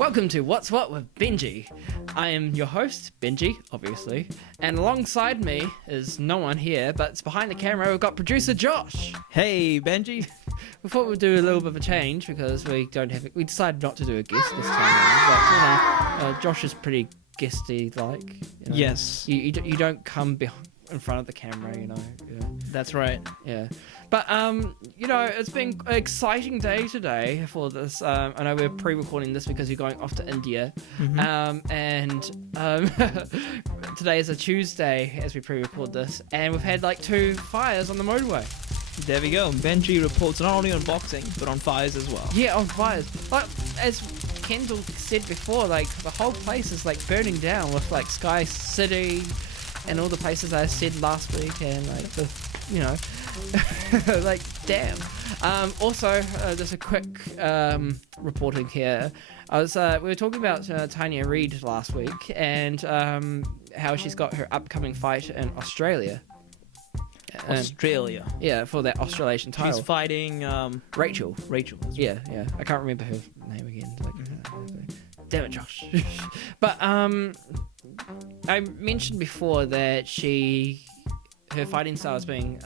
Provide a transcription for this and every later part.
Welcome to What's What with Benji. I am your host, Benji, obviously, and alongside me is no one here, but it's behind the camera we've got producer Josh. Hey, Benji. We thought we'd do a little bit of a change because we decided not to do a guest this time around, but Josh is pretty guesty-like. Yes. You don't come in front of the camera, you know. That's right. Yeah. But, it's been an exciting day today for this. I know we're pre-recording this because you're going off to India. Mm-hmm. Today is a Tuesday as we pre-record this. And we've had like 2 fires on the motorway. There we go. Benji reports not only on boxing, but on fires as well. Yeah, on fires. Like, as Kendall said before, like, the whole place is like burning down with like Sky City and all the places I said last week and like the, like, damn. Also, just a quick reporting here. We were talking about Tania Reid last week and how she's got her upcoming fight in Australia. Australia. Yeah, for that Australasian title. She's fighting Rachel. Yeah. Yeah. I can't remember her name again. Damn it, Josh. But I mentioned before that her fighting style is being,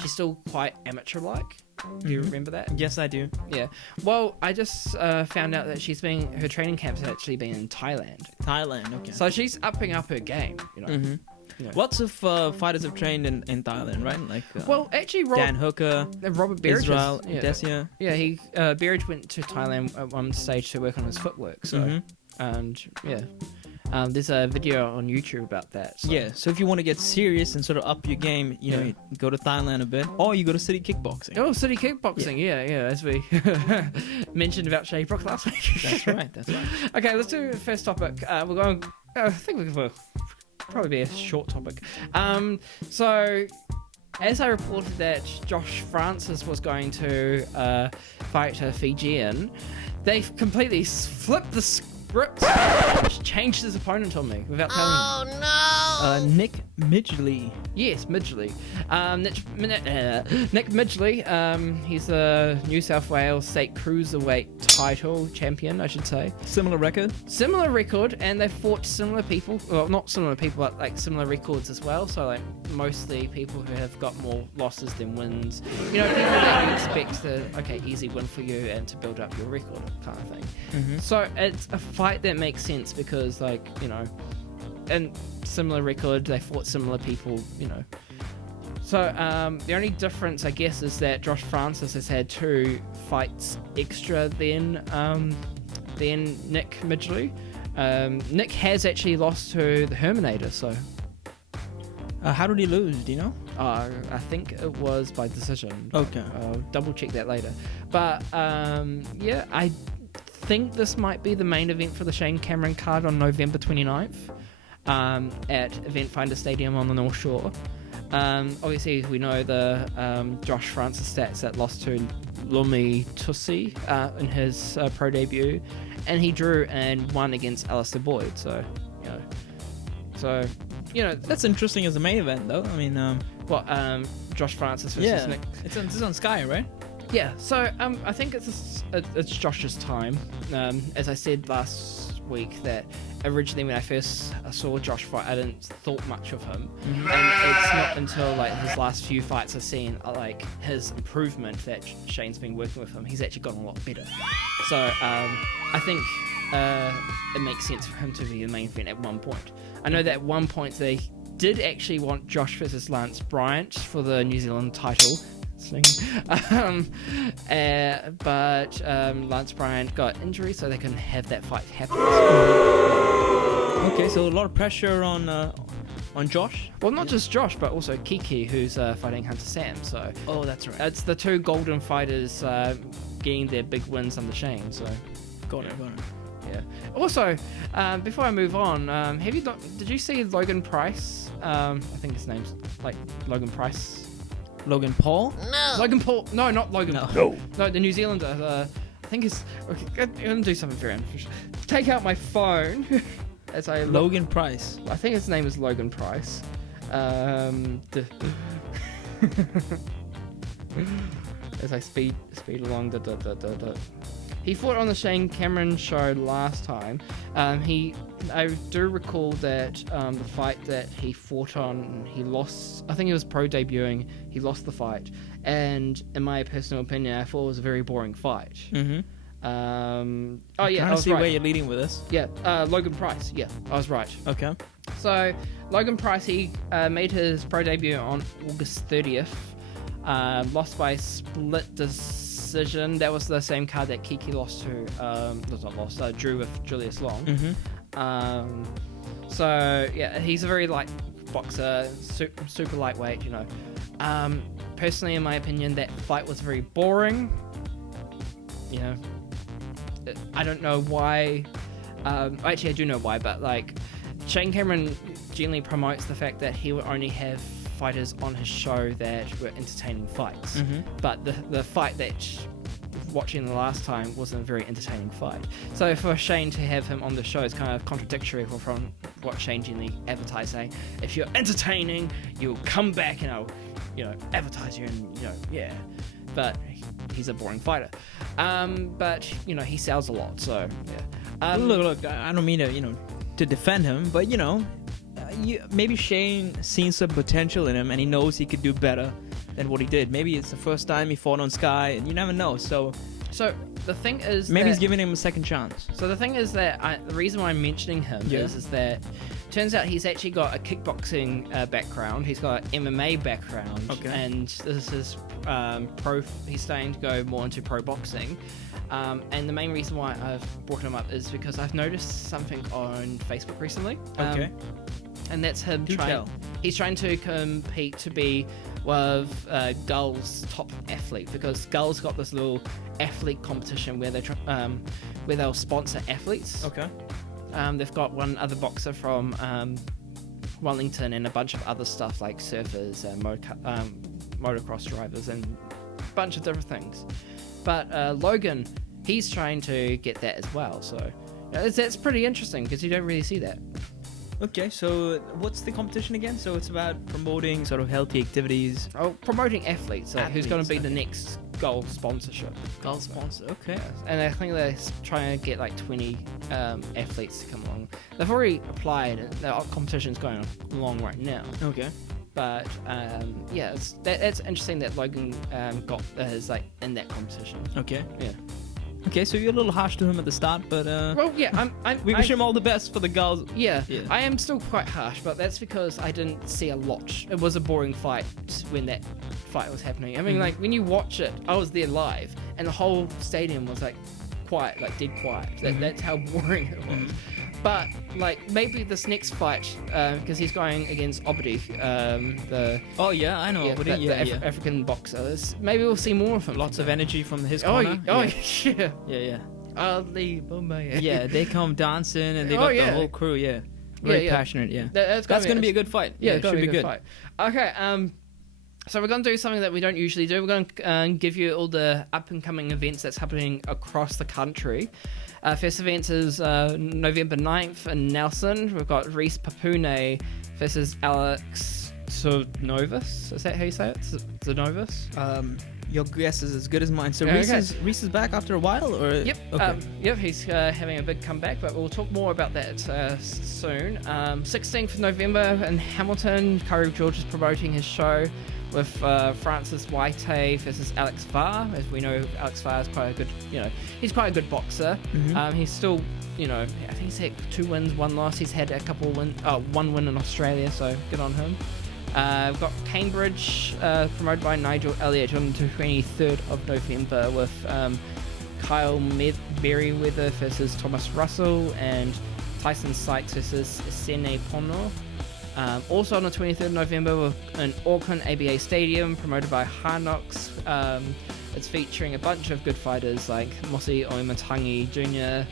she's still quite amateur-like. Do you remember that? Yes, I do. Yeah. Well, I just found out that her training camps have actually been in Thailand. Thailand, okay. So she's upping up her game, Mm-hmm. Yeah. Lots of fighters have trained in Thailand, right? Like well, actually, Dan Hooker, Robert Berridge, Israel, Desia. Yeah, Berridge went to Thailand at one stage to work on his footwork. So, and yeah, there's a video on YouTube about that. So. Yeah, so if you want to get serious and sort of up your game, you go to Thailand a bit, or you go to City Kickboxing. Oh, City Kickboxing, yeah, as we mentioned about Shay Brook last week. That's right. Okay, let's do the first topic. We're going. I think we'll probably be a short topic. So, as I reported that Josh Francis was going to fight a Fijian, they've completely flipped the script, changed his opponent on me without telling me. Oh no! Nick Midgley. Yes, Midgley. Nick Midgley. He's a New South Wales State Cruiserweight title champion, I should say. Similar record, and they fought similar people. Well, not similar people, but like similar records as well. So like mostly people who have got more losses than wins. You know, people that you expect to easy win for you and to build up your record kind of thing. Mm-hmm. So it's a fight that makes sense because and similar record, they fought similar people, So the only difference, I guess, is that Josh Francis has had 2 fights extra than Nick Midgley. Nick has actually lost to the Herminator, so... how did he lose? Do you know? I think it was by decision. Okay. I'll double check that later. But, I think this might be the main event for the Shane Cameron card on November 29th. At Event Finder Stadium on the North Shore. Obviously, we know the Josh Francis stats that lost to Lumi Tusi in his pro debut, and he drew and won against Alistair Boyd. So, that's interesting as a main event, though. I mean, Josh Francis versus Nick. It's on Sky, right? Yeah. So, I think it's Josh's time. As I said last week, that originally when I first saw Josh fight, I didn't thought much of him, and it's not until like his last few fights I've seen like his improvement that Shane's been working with him. He's actually gotten a lot better. So I think it makes sense for him to be the main event at one point. I know that at one point they did actually want Josh versus Lance Bryant for the New Zealand title. But Lance Bryant got injury, so they couldn't have that fight happen. Okay, so a lot of pressure on Josh. Well, not just Josh, but also Kiki, who's fighting Hunter Sam. So that's right. It's the 2 golden fighters getting their big wins under Shane. So got it. Yeah. Also, before I move on, did you see Logan Price? I think his name's like Logan Price. Logan Paul? No. Logan Paul. No, not Logan. No. No, the New Zealander. I think it's... Okay, I'm going to do something very unofficial. Take out my phone as I... Logan Price. I think his name is Logan Price. As I speed along the... He fought on the Shane Cameron show last time. I do recall that the fight that he fought on, he lost. I think he was pro debuting. He lost the fight, and in my personal opinion, I thought it was a very boring fight. Mm-hmm. Oh yeah, I I was see right. where you're leading with this. Yeah, Logan Price. Yeah, I was right. Okay. So Logan Price, he made his pro debut on August 30th. Lost by split decision. That was the same card that Kiki lost to. Drew with Julius Long. Mm-hmm. So yeah, he's a very light boxer, super lightweight. Personally, in my opinion, that fight was very boring. I don't know why. Actually, I do know why, but like Shane Cameron generally promotes the fact that he would only have fighters on his show that were entertaining fights. Mm-hmm. But the fight that watching the last time wasn't a very entertaining fight. So for Shane to have him on the show is kind of contradictory from what Shane generally advertised, saying, if you're entertaining, you'll come back and I'll, advertise you and, yeah. But he's a boring fighter. But, he sells a lot, so, yeah. Look, I don't mean to defend him, but, maybe Shane seen some potential in him and he knows he could do better than what he did. Maybe it's the first time he fought on Sky, and you never know. So the thing is, maybe he's giving him a second chance. So the thing is that the reason why I'm mentioning him is that turns out he's actually got a kickboxing background. He's got an MMA background, and this is he's starting to go more into pro boxing. And the main reason why I've brought him up is because I've noticed something on Facebook recently. And that's him he's trying to compete to be one of Gull's top athlete, because Gull's got this little athlete competition where they'll sponsor athletes. Okay. They've got one other boxer from Wellington and a bunch of other stuff like surfers and motocross drivers and a bunch of different things. But Logan, he's trying to get that as well. So that's pretty interesting because you don't really see that. Okay, so what's the competition again? So it's about promoting sort of healthy activities. Oh, promoting athletes. Who's going to be the next Gull sponsorship? Gull sponsor, okay. And I think they're trying to get like 20 athletes to come along. They've already applied. The competition's going along right now. Okay. But that's interesting that Logan got his in that competition. Okay. Yeah. Okay, so you're a little harsh to him at the start, but well, yeah, we wish him all the best for the Gulls. Yeah, I am still quite harsh, but that's because I didn't see a lot. It was a boring fight when that fight was happening. I mean, like when you watch it, I was there live, and the whole stadium was quiet, dead quiet. That's how boring it was. But maybe this next fight, because he's going against Obidi, Oh yeah, I know Obidi. The African boxer. Maybe we'll see more of him. Lots of energy from his corner. Yeah. Yeah. Ali Boumaier. Yeah, they come dancing and they got the whole crew. Yeah, very passionate. Yeah, that's gonna be a good fight. Yeah, it should be good. Fight. Okay. So we're going to do something that we don't usually do. We're going to give you all the up-and-coming events that's happening across the country. First event is November 9th in Nelson. We've got Reece Papuni versus Alex Zonovas. Is that how you say it? Zonovas? Your guess is as good as mine. So Reece is back after a while? Or? Yep. Okay. He's having a big comeback, but we'll talk more about that soon. 16th of November in Hamilton, Curry George is promoting his show with Francis White versus Alex Varr. As we know, Alex Varr is quite a good, he's quite a good boxer. Mm-hmm. He's still, I think he's had 2 wins, 1 loss. He's had a couple one win in Australia, so good on him. We've got Cambridge, promoted by Nigel Elliott on the 23rd of November with Kyle Merriweather versus Thomas Russell and Tyson Sykes versus Sene Pono. Also on the 23rd of November in Auckland ABA Stadium, promoted by Harnox. It's featuring a bunch of good fighters like Mosi Oimatangi Jr.,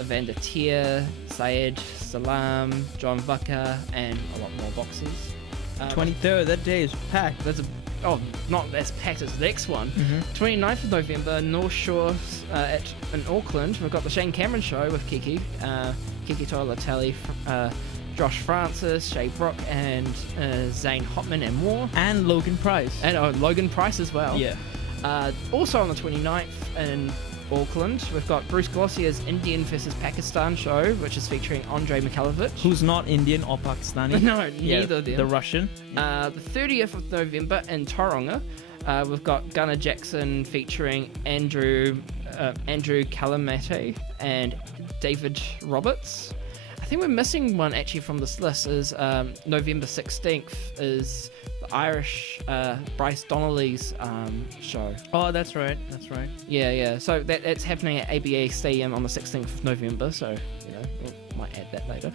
Evander Tier, Syed Salam, John Vaka, and a lot more boxers. 23rd, that day is packed. Not as packed as the next one. 29th of November, North Shore in Auckland. We've got the Shane Cameron show with Kiki Toilatali, Josh Francis, Shay Brook, and Zane Hotman and more. And Logan Price. And Logan Price as well. Yeah. Also on the 29th in Auckland. We've got Bruce Glossier's Indian versus Pakistan show, which is featuring Andrei Mikhailovich. Who's not Indian or Pakistani. No, neither of them. The Russian. The 30th of November in Tauranga, we've got Gunnar Jackson featuring Andrew Calamate and David Roberts. I think we're missing one actually from this list. Is November 16th is the Irish Bryce Donnelly's show. Oh, that's right. Yeah. So it's happening at ABA Stadium on the 16th of November. So we might add that later.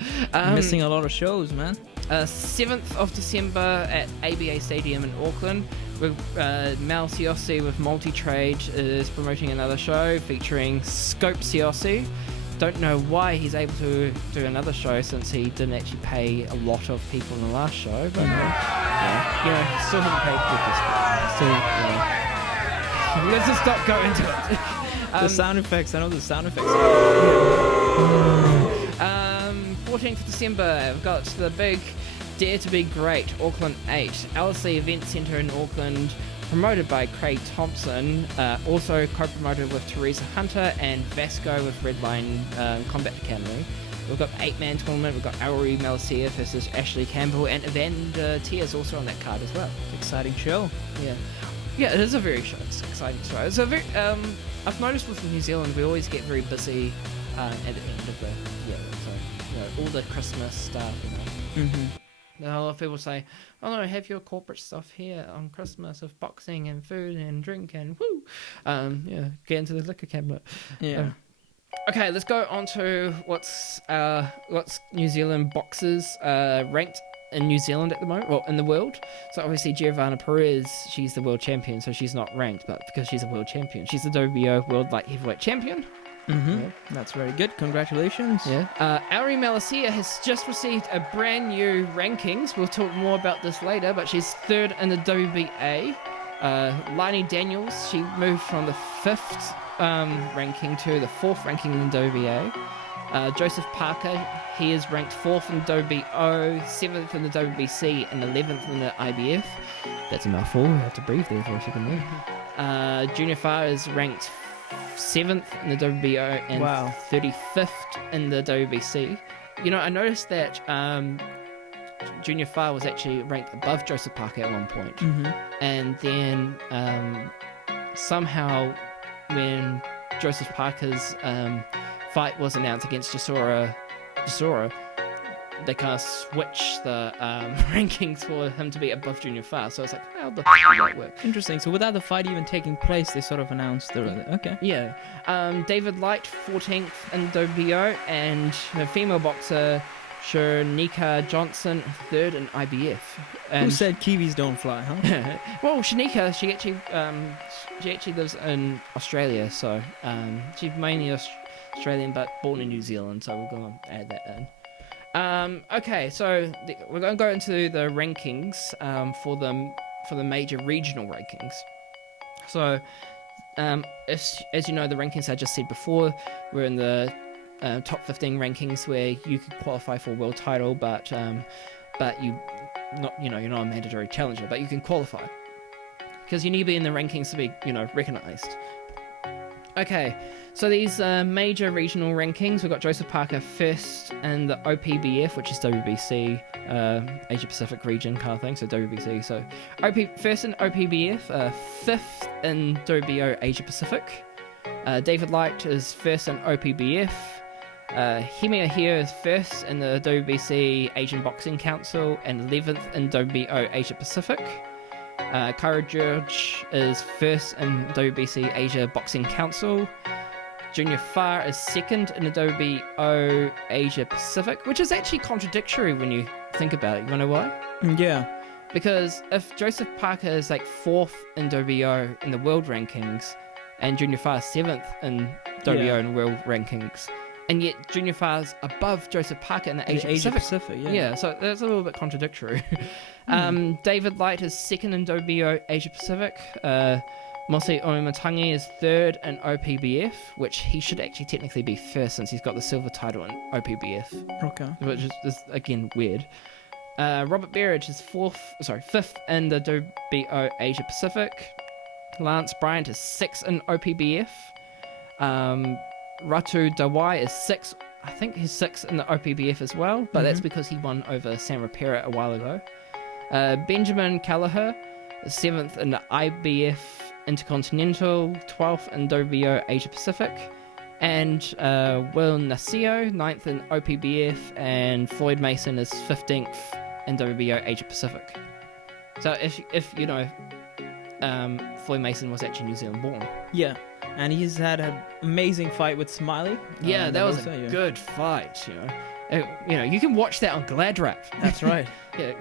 Missing a lot of shows, man. 7th of December at ABA Stadium in Auckland. With Mal Siossi with Multi-Trade is promoting another show featuring Scope Siossi. Don't know why he's able to do another show since he didn't actually pay a lot of people in the last show, but still haven't paid good this. Let's just stop going into it. The sound effects. I know the sound effects. 14th of December, we've got the big Dare to Be Great Auckland 8 LSE Event Centre in Auckland. Promoted by Craig Thompson, also co-promoted with Teresa Hunter and Vasco with Redline Combat Academy. We've got 8-man tournament. We've got Alrie Meleisea versus Ashley Campbell, and Evander Tia's also on that card as well. Exciting show. Yeah, it is a very exciting show. It's a very. I've noticed with New Zealand, we always get very busy at the end of the year. So all the Christmas stuff. Mm-hmm. A lot of people say, "Oh no, have your corporate stuff here on Christmas of boxing and food and drink and woo." Get into the liquor cabinet. Yeah. Okay, let's go on to what's New Zealand boxers ranked in New Zealand at the moment, well, in the world. So obviously Giovanna Perez, she's the world champion, so she's not ranked, but because she's a world champion, she's the WBO World Light Heavyweight Champion. Mm-hmm. Yeah. That's very good. Congratulations. Yeah. Alrie Meleisea has just received a brand new rankings. We'll talk more about this later, but she's third in the WBA. Lani Daniels, she moved from the 5th ranking to the 4th ranking in the WBA. Joseph Parker, he is ranked 4th in the WBO, 7th in the WBC, and 11th in the IBF. That's a mouthful. I have to breathe there for a second there. Junior Farr is ranked 7th in the WBO and 35th in the WBC. I noticed that Junior Farr was actually ranked above Joseph Parker at one point. Mm-hmm. And then somehow when Joseph Parker's fight was announced against Chisora, they kind of switched the rankings for him to be above Junior Farr. So it's like, how the f*** did that work? Interesting. So without the fight even taking place, they sort of announced the... Okay. Yeah. David Light, 14th in WBO, and the female boxer Shanika Johnson, 3rd in IBF. And who said Kiwis don't fly, huh? Well, Shanika, she actually lives in Australia, so she's mainly Australian but born in New Zealand, so we're going to add that in. Okay, so we're going to go into the rankings for the major regional rankings. So, as you know, the rankings I just said before, we're in the top 15 rankings where you could qualify for a world title, but you're not a mandatory challenger, but you can qualify because you need to be in the rankings to be recognized. Okay, so these major regional rankings, we've got Joseph Parker first in the OPBF, which is WBC, Asia Pacific region kind of thing, so WBC. So first in OPBF, 5th in WBO Asia Pacific. David Light is first in OPBF. Himia here is first in the WBC Asian Boxing Council and 11th in WBO Asia Pacific. Kyra George is first in WBC Asia Boxing Council. Junior Farr is second in the WBO Asia Pacific, which is actually contradictory when you think about it. You wanna know why? Yeah. Because if Joseph Parker is like 4th in WBO in the world rankings, and Junior Farr is 7th in WBO in world rankings, and yet Junior Farr's above Joseph Parker in the Asia Pacific. Yeah, so that's a little bit contradictory. David Light is second in WBO Asia Pacific. Mosi Oimatangi is 3rd in OPBF, which he should actually technically be first since he's got the silver title in OPBF. Okay. Which is again weird. Robert Berridge is 5th in the WBO Asia Pacific. Lance Bryant is 6th in OPBF. Ratu Dawai is 6. I think he's 6 in the OPBF as well, but that's because he won over Sam Rapera a while ago. Benjamin Kelleher is 7th in the IBF Intercontinental, 12th in WBO Asia Pacific. And Will Nasio, 9th in OPBF, and Floyd Mason is 15th in WBO Asia Pacific. So if you know, Floyd Mason was actually New Zealand born. Yeah, and he's had an amazing fight with Smiley. Yeah, that was a good fight. You know, you can watch that on Gladrap. That's right. Yeah.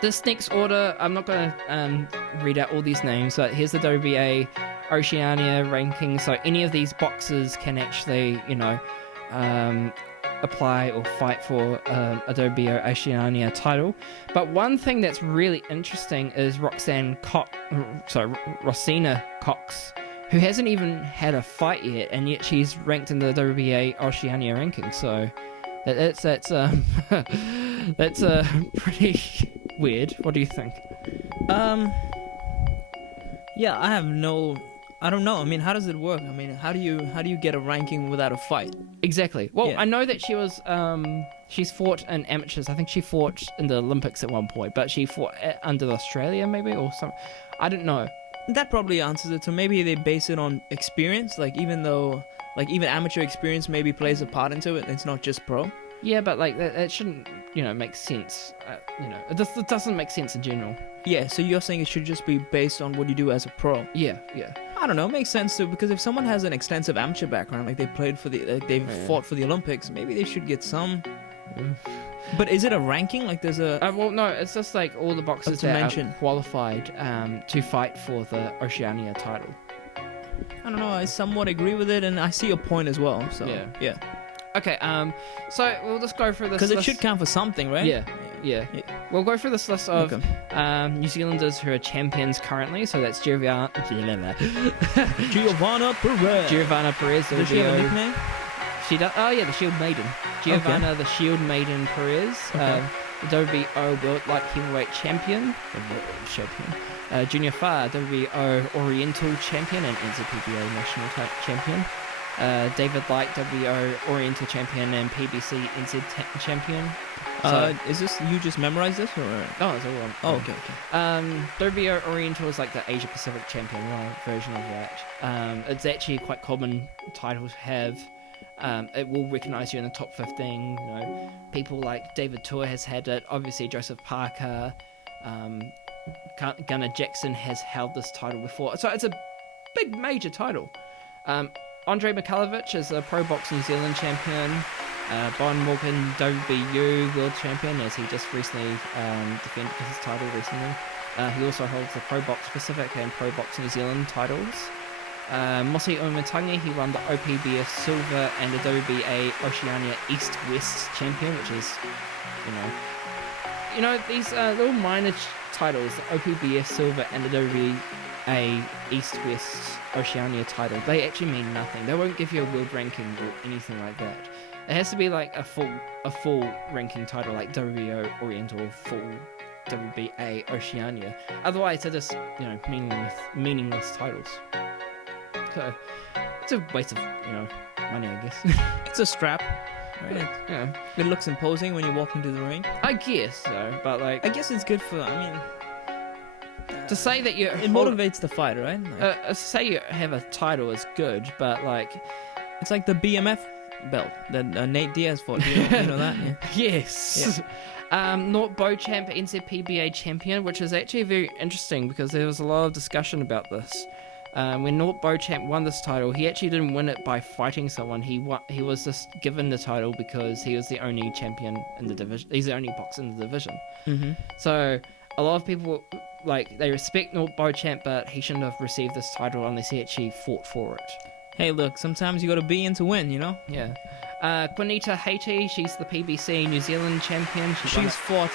This next order, I'm not going to read out all these names, but here's the WBA Oceania ranking. So any of these boxes can actually, apply or fight for a WBA Oceania title. But one thing that's really interesting is Rosina Cox, who hasn't even had a fight yet, and yet she's ranked in the WBA Oceania ranking. So that's pretty weird. What do you think? Yeah, I don't know. I mean, how does it work? I mean, how do you get a ranking without a fight? Exactly. Well, Yeah. I know that she was she's fought in amateurs. I think she fought in the Olympics at one point, but she fought under Australia maybe or something. I don't know. That probably answers it. So maybe they base it on experience, even amateur experience maybe plays a part into it. It's not just pro. Yeah, but that shouldn't make sense. It doesn't make sense in general. Yeah, so you're saying it should just be based on what you do as a pro. Yeah. I don't know, it makes sense too, because if someone has an extensive amateur background, like they played for they've fought for the Olympics, maybe they should get some. But is it a ranking? Like there's a... well, no, it's just like all the boxers that are qualified to fight for the Oceania title. I don't know, I somewhat agree with it, and I see your point as well, so yeah. Okay, so we'll just go through this because list. it should count for something, right? Yeah. We'll go through this list of New Zealanders who are champions currently. So that's Giovanna Perez. Giovanna Perez. Does she have a nickname? She does. Oh yeah, the Shield Maiden. Giovanna, the Shield Maiden Perez. The WBO World Light Heavyweight Champion. Junior Fa, WBO Oriental Champion and NZPBA National Champion. David Light, WBO Oriental Champion and PBC NZ Champion. Is this, you just memorized this? Or? Oh, it's all one. Oh, okay. WBO Oriental is like the Asia Pacific Champion version of that. It's actually quite common title to have. It will recognise you in the top 15. People like David Tour has had it. Obviously, Joseph Parker, Gunnar Jackson has held this title before. So it's a big major title. Andre Mikulovic is a Pro Box New Zealand champion. Bon Morgan, WBU World Champion, as he just recently defended his title recently. He also holds the Pro Box Pacific and Pro Box New Zealand titles. Mosi Umatangi, he won the OPBF Silver and the WBA Oceania East-West Champion, which is, these little minor titles, the OPBF Silver and the WBA East-West Oceania title, they actually mean nothing. They won't give you a world ranking or anything like that. It has to be like a full ranking title, like WBO Oriental or full WBA Oceania. Otherwise, they're just meaningless titles. So it's a waste of money, I guess. It's a strap, right? It looks imposing when you walk into the ring. I guess so, but I guess it's good for. To say that it motivates the fighter, right? To say you have a title is good, but it's like the BMF belt that Nate Diaz fought. You know that? Yeah. Yes. Yeah. Nort Beauchamp, NZPBA champion, which is actually very interesting because there was a lot of discussion about this. When Nort Beauchamp won this title, he actually didn't win it by fighting someone. He was just given the title because he was the only champion in the division. He's the only boxer in the division. Mm-hmm. So a lot of people they respect Nort Beauchamp, but he shouldn't have received this title unless he actually fought for it. Hey, look, sometimes you got to be in to win, Yeah. Quinita Haiti, she's the PBC New Zealand champion. She's fought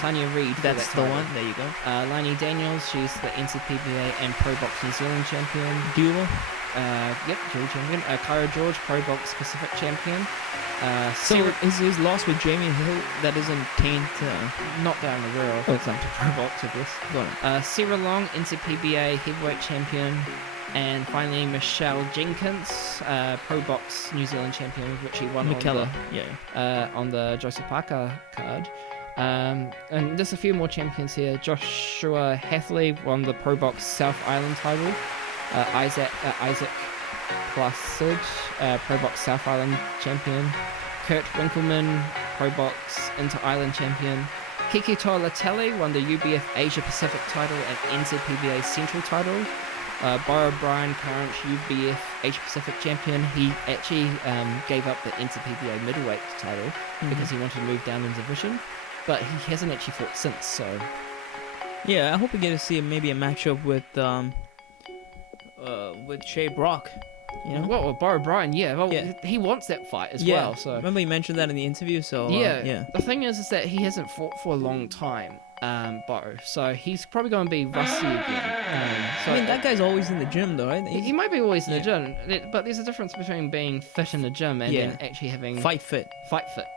Tania Reid. That's the one. There you go. Lani Daniels, she's the NCPBA and Pro Box New Zealand champion. Duel. Yep, dual champion. Kyra George, Pro Box Pacific champion. So is his loss with Jamie Hill, that doesn't taint... not that I'm aware of. Oh, it's not. Pro Box, I guess. Go on. Sarah Long, NCPBA heavyweight champion. And finally, Michelle Jenkins, Pro Box New Zealand champion, which he won on the Joseph Parker card. And there's a few more champions here. Joshua Hathley won the Pro Box South Island title. Isaac Placid, Pro Box South Island champion. Kurt Winkleman, Pro Box Inter-Island champion. Kiki Tolatele won the UBF Asia Pacific title and NCPBA Central title. Boro Bryan, current UBF Asia Pacific champion, he actually gave up the NCPBA middleweight title because he wanted to move down in division, but he hasn't actually fought since. So yeah, I hope we get to see maybe a matchup with Shay Brock. You know? Well, Boro Bryan, Yeah. he wants that fight as well. So remember you mentioned that in the interview. So yeah. The thing is that he hasn't fought for a long time. Boro, so he's probably going to be rusty again. I mean, that guy's always in the gym, though, right? He might be always in the gym, but there's a difference between being fit in the gym and then actually having fight fit.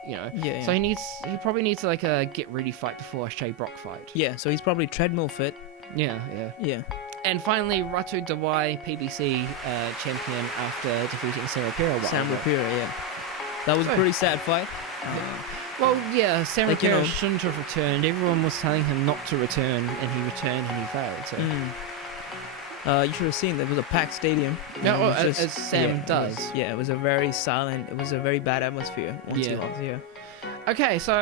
You know. Yeah. So he probably needs like a get ready fight before a Shay Brock fight. Yeah. So he's probably treadmill fit. Yeah. And finally, Ratu Dawai, PBC champion after defeating Sam Rapira. Yeah. That was a pretty sad fight. Well, yeah, Sam Rapira shouldn't have returned. Everyone was telling him not to return, and he returned and he failed. So. You should have seen there was a packed stadium. No, as Sam does. It was a very silent. It was a very bad atmosphere once he lost here. Okay, so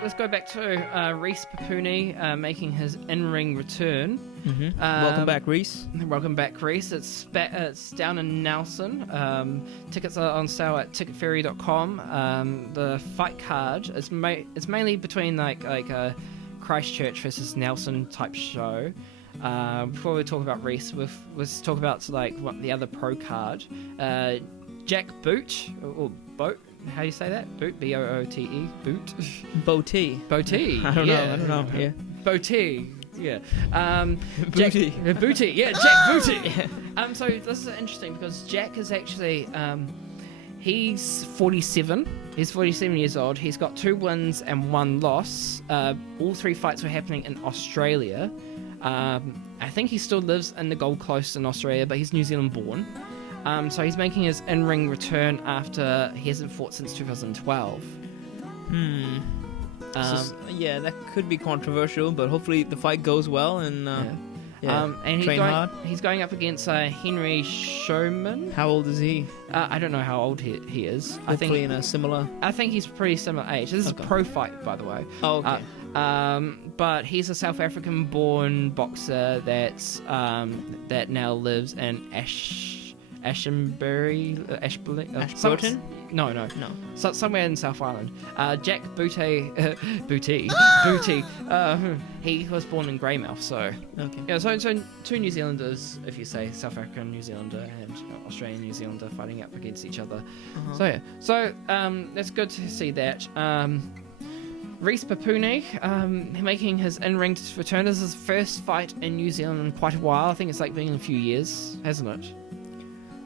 let's go back to Reece Papuni making his in-ring return. Welcome back, Reece. Welcome back, Reece. It's down in Nelson. Tickets are on sale at ticketferry.com. The fight card is it's mainly between like a Christchurch versus Nelson type show. Before we talk about Reece, let's talk about like what the other pro card. Jack Boot or Boat. How do you say that? Boot, B-O-O-T-E, Boot. Boatee. I don't know. Yeah. Boatee. Yeah. Booty. Booty. Yeah, Jack Booty. So this is interesting because Jack is actually he's 47. He's 47 years old. He's got 2 wins and 1 loss. All 3 fights were happening in Australia. I think he still lives in the Gold Coast in Australia, but he's New Zealand born. So he's making his in-ring return after he hasn't fought since 2012. That could be controversial, but hopefully the fight goes well and and train hard. He's going up against Henry Showman. How old is he? I don't know how old he is. Hopefully in a similar... I think he's pretty similar age. This is a pro fight, by the way. Oh, okay. But he's a South African-born boxer that now lives in Ashburton? No. So, somewhere in South Island. Jack Booty. He was born in Greymouth, so okay. Yeah, so 2 New Zealanders, if you say South African New Zealander and Australian New Zealander fighting up against each other. So that's good to see that. Reece Papuni making his in-ring return. This is his first fight in New Zealand in quite a while. I think it's like been a few years, hasn't it?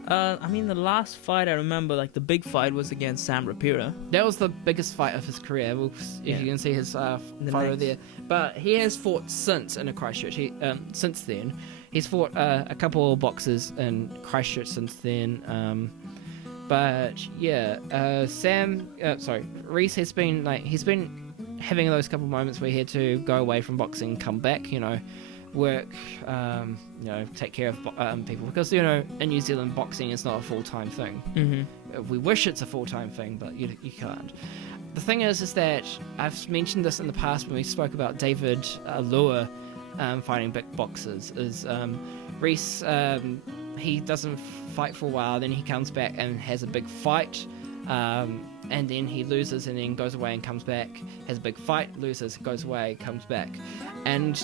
I mean, the last fight I remember, like the big fight, was against Sam Rapira. That was the biggest fight of his career. You can see his photo there. But he has fought since in a Christchurch. Since then, he's fought a couple of boxers in Christchurch since then. Reece has been having those couple of moments where he had to go away from boxing, come back, work, take care of people, because in New Zealand boxing is not a full-time thing. We wish it's a full-time thing, but you can't. The thing is that I've mentioned this in the past when we spoke about David Lua fighting big boxers. Is Reece, he doesn't fight for a while, then he comes back and has a big fight, and then he loses and then goes away and comes back, has a big fight, loses, goes away, comes back. And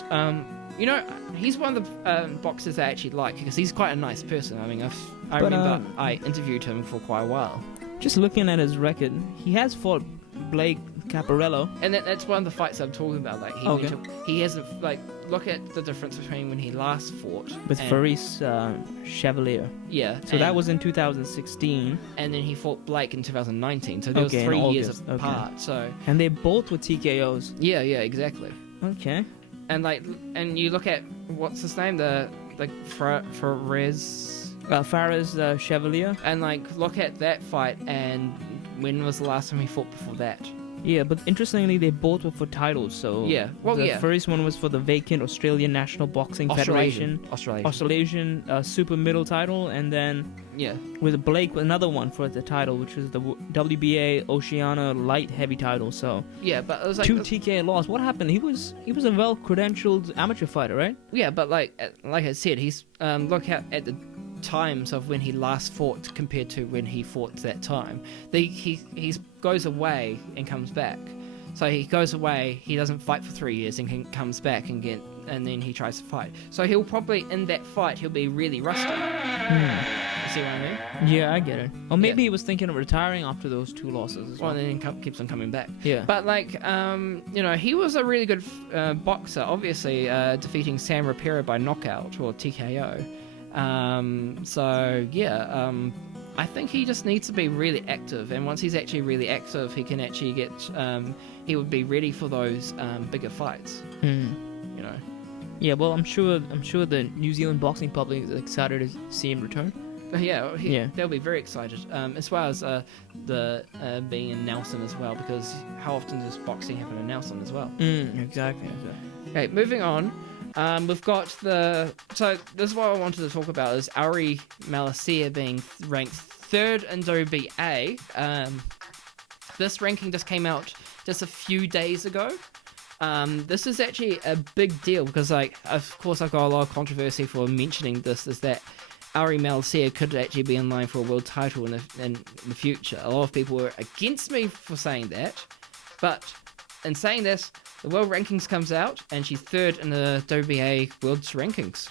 he's one of the boxers that I actually like, because he's quite a nice person. I mean, I remember I interviewed him for quite a while. Just looking at his record, he has fought Blake Caparello. And that's one of the fights I'm talking about. Like he hasn't like look at the difference between when he last fought With Reece Chevalier. Yeah. So that was in 2016. And then he fought Blake in 2019. So there was 3 years apart. So. And they both were TKOs. Yeah, exactly. Okay. And you look at what's his name, the Fares Chevalier. And look at that fight, and when was the last time he fought before that? Yeah, but interestingly, they both were for titles. So the first one was for the vacant Australian National Boxing Federation, Australasian super middle title, and then with Blake, another one for the title, which was the WBA Oceania light heavy title. So but it was 2 TKO loss. What happened? He was a well credentialed amateur fighter, right? Yeah, but like I said, he's look at the times of when he last fought compared to when he fought that time. He goes away and comes back. So he goes away, he doesn't fight for 3 years, and comes back and then he tries to fight. So he'll probably in that fight he'll be really rusty. You see what I mean? Yeah, I get it. Or maybe he was thinking of retiring after those 2 losses as well. And then keeps on coming back. Yeah. But he was a really good boxer. Obviously, defeating Sam Rapira by knockout or TKO. I think he just needs to be really active, and once he's actually really active, he can actually get he would be ready for those bigger fights. You know. Yeah, well, I'm sure the New Zealand boxing public is excited to see him return. They'll be very excited. As well as the being in Nelson as well, because how often does boxing happen in Nelson as well? Exactly. Okay, moving on. We've got so this is what I wanted to talk about is Alrie Meleisea being ranked 3rd in WBA. This ranking just came out just a few days ago. This is actually a big deal because, of course, I've got a lot of controversy for mentioning this. Is that Alrie Meleisea could actually be in line for a world title in the future. A lot of people were against me for saying that, but in saying this, the world rankings comes out, and she's 3rd in the WBA World's rankings.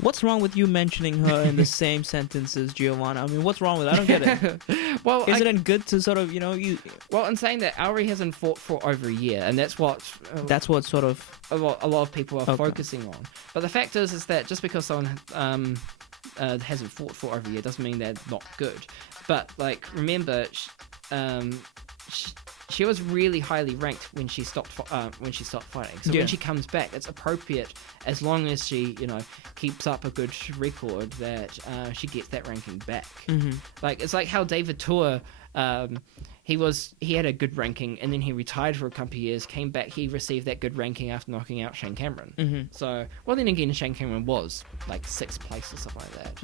What's wrong with you mentioning her in the same sentence as Giovanna? I mean, what's wrong with it? I don't get it. Well, isn't it good to sort of, Well, in saying that, Alrie hasn't fought for over a year, and that's what sort of a lot of people are focusing on. But the fact is that just because someone hasn't fought for over a year doesn't mean they're not good. But remember, she was really highly ranked when she stopped fighting. So when she comes back, it's appropriate as long as she keeps up a good record that she gets that ranking back. It's like how David Tua, he had a good ranking and then he retired for a couple of years, came back, he received that good ranking after knocking out Shane Cameron. So then again, Shane Cameron was 6th place or something like that.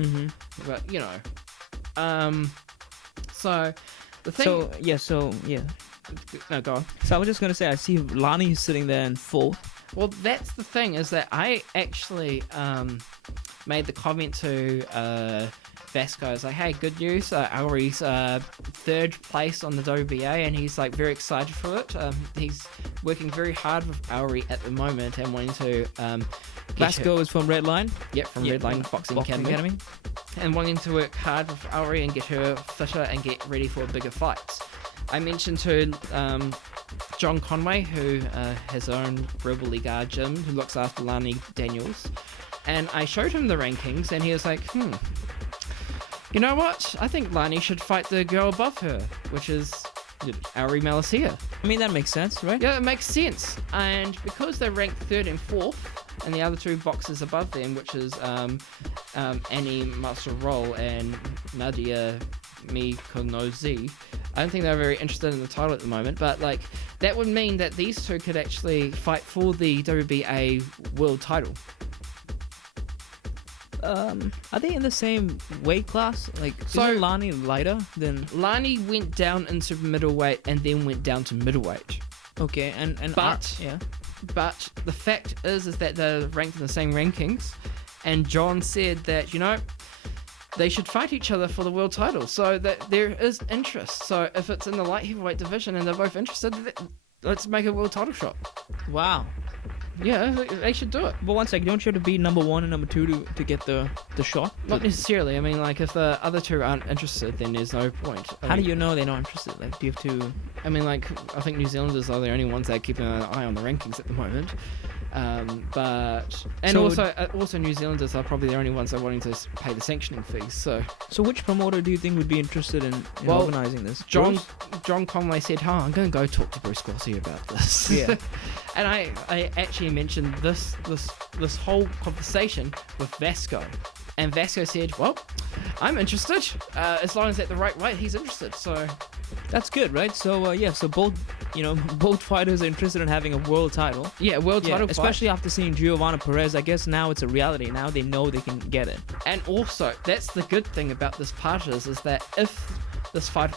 But so the thing. No, go on. So I was just going to say, I see Lani sitting there in 4th. Well, that's the thing, is that I actually made the comment to Vasco. I was like, hey, good news. Alrie's 3rd place on the WBA, and he's very excited for it. He's working very hard with Alrie at the moment and wanting to... Vasco is from Redline? Yep, from Redline Boxing Academy. And wanting to work hard with Alrie and get her fitter and get ready for bigger fights. I mentioned to John Conway, who has his own Rebel League gym, who looks after Lani Daniels, and I showed him the rankings, and he was like, you know what? I think Lani should fight the girl above her, which is Alrie Meleisea. I mean, that makes sense, right? Yeah, it makes sense. And because they're ranked 3rd and 4th, and the other 2 boxers above them, which is Annie Masarol and Nadia Mikonozi, I don't think they're very interested in the title at the moment, but that would mean that these 2 could actually fight for the WBA world title. Are they in the same weight class? Isn't Lani lighter than... Lani went down into middleweight and then went down to middleweight. Okay, But the fact is that they're ranked in the same rankings, and John said that, they should fight each other for the world title, so that there is interest. So if it's in the light heavyweight division and they're both interested, let's make a world title shot. Wow. Yeah, they should do it. But one sec, don't you have to be number 1 and number 2 to get the shot? Not necessarily. I mean, like, if the other two aren't interested, then there's no point. How do you know they're not interested? Like, do you have to... I mean, like, I think New Zealanders are the only ones that are keeping an eye on the rankings at the moment. Also New Zealanders are probably the only ones that are wanting to pay the sanctioning fees. So which promoter do you think would be interested in organising this? John Conway said, I'm going to go talk to Bruce Gossie about this. Yeah. And I actually mentioned this whole conversation with Vasco. And Vasco said, well, I'm interested. As long as at the right weight, he's interested. So that's good, right? So so both fighters are interested in having a world title. Yeah, world title fight. Especially after seeing Giovanna Perez. I guess now it's a reality. Now they know they can get it. And also, that's the good thing about this part is that if this fight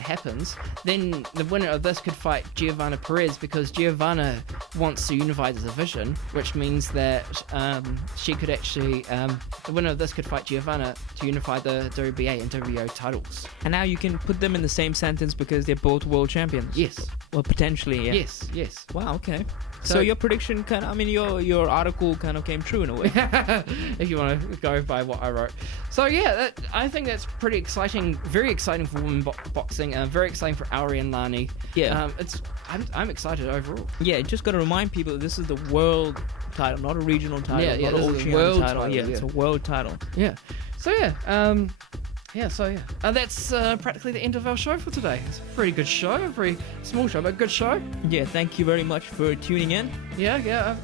happens, then the winner of this could fight Giovanna Perez, because Giovanna wants to unify the division, which means that she could actually, the winner of this could fight Giovanna to unify the WBA and WBO titles. And now you can put them in the same sentence because they're both world champions. Yes. Well, potentially, yeah. Yes. Wow, okay. So your prediction your article kind of came true in a way. If you want to go by what I wrote. So yeah, I think that's pretty exciting, very exciting for women boxing, very exciting for Alrie and Lani. Yeah. I'm excited overall. Yeah, just got to remind people that this is the world title, not a regional title, not an Oceania title. Yeah, it's a world title. Yeah. So that's practically the end of our show for today. It's a pretty good show, a pretty small show, but good show. Yeah, thank you very much for tuning in. Yeah.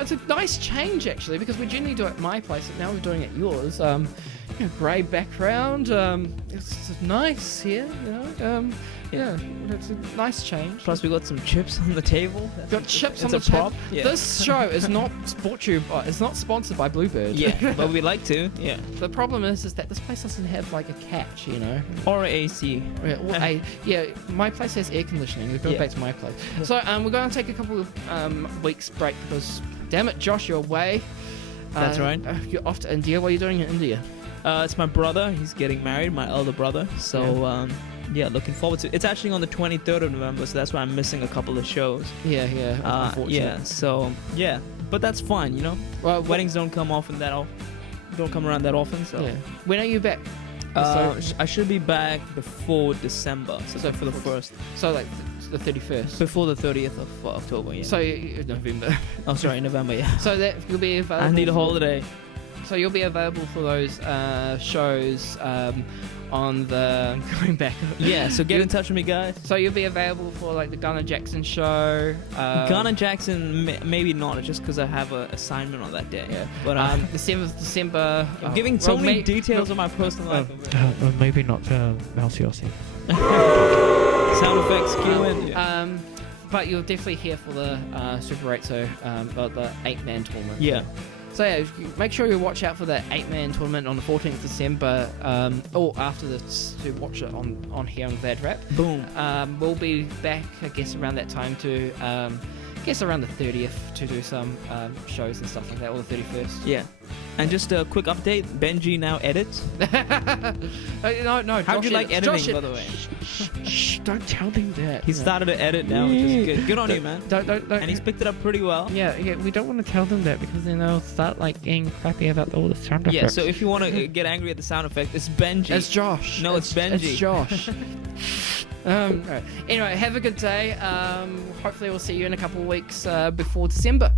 It's a nice change actually, because we generally do it at my place, and now we're doing it at yours. Grey background. It's nice here. Yeah, it's a nice change. Plus, we got some chips on the table. Got chips on the table. Yeah. This show is not it's not sponsored by Bluebird. Yeah, but we'd like to. Yeah. The problem is that this place doesn't have like a catch, or a AC. My place has air conditioning. We'll go back to my place. So we're going to take a couple of weeks break because, damn it, Josh, you're away. That's right. You're off to India. What are you doing in India? It's my brother. He's getting married, my elder brother. So. Looking forward to it. It's actually on the 23rd of November, so that's why I'm missing a couple of shows. Unfortunately. But that's fine, Well, weddings don't come around that often, so. Yeah. When are you back? I should be back before December, so for the 1st. So like the 31st? Before the 30th of October, yeah. So November. Oh, sorry, November, yeah. So that you'll be available. I need a holiday. So you'll be available for those shows on the going back. Yeah, so get in touch with me, guys. So you'll be available for like the Gunnar Jackson show. Gunnar Jackson, maybe not, just because I have an assignment on that day. Yeah, but the 7th of December. I'm giving so many details of my personal life. Maybe not Meleisea. Sound effects, cue in. But you'll definitely hear for the Super 8, so the 8-man tournament. Yeah. So yeah, make sure you watch out for the 8-man tournament on the 14th of December, or after this, to watch it on here on Gladrap. Boom. We'll be back, I guess, around that time to, around the 30th to do some shows and stuff like that, or the 31st. Yeah. And just a quick update, Benji now edits. No. How'd you like editing, by the way? Shh, don't tell them that. He started to edit now, which is good. Good on you, man. Don't. And he's picked it up pretty well. Yeah, we don't want to tell them that, because then they'll start like getting crappy about all the sound effects. Yeah, so if you want to get angry at the sound effect, it's Benji. It's Josh. No, it's Benji. It's Josh. Right. Anyway, have a good day. Hopefully we'll see you in a couple of weeks before December.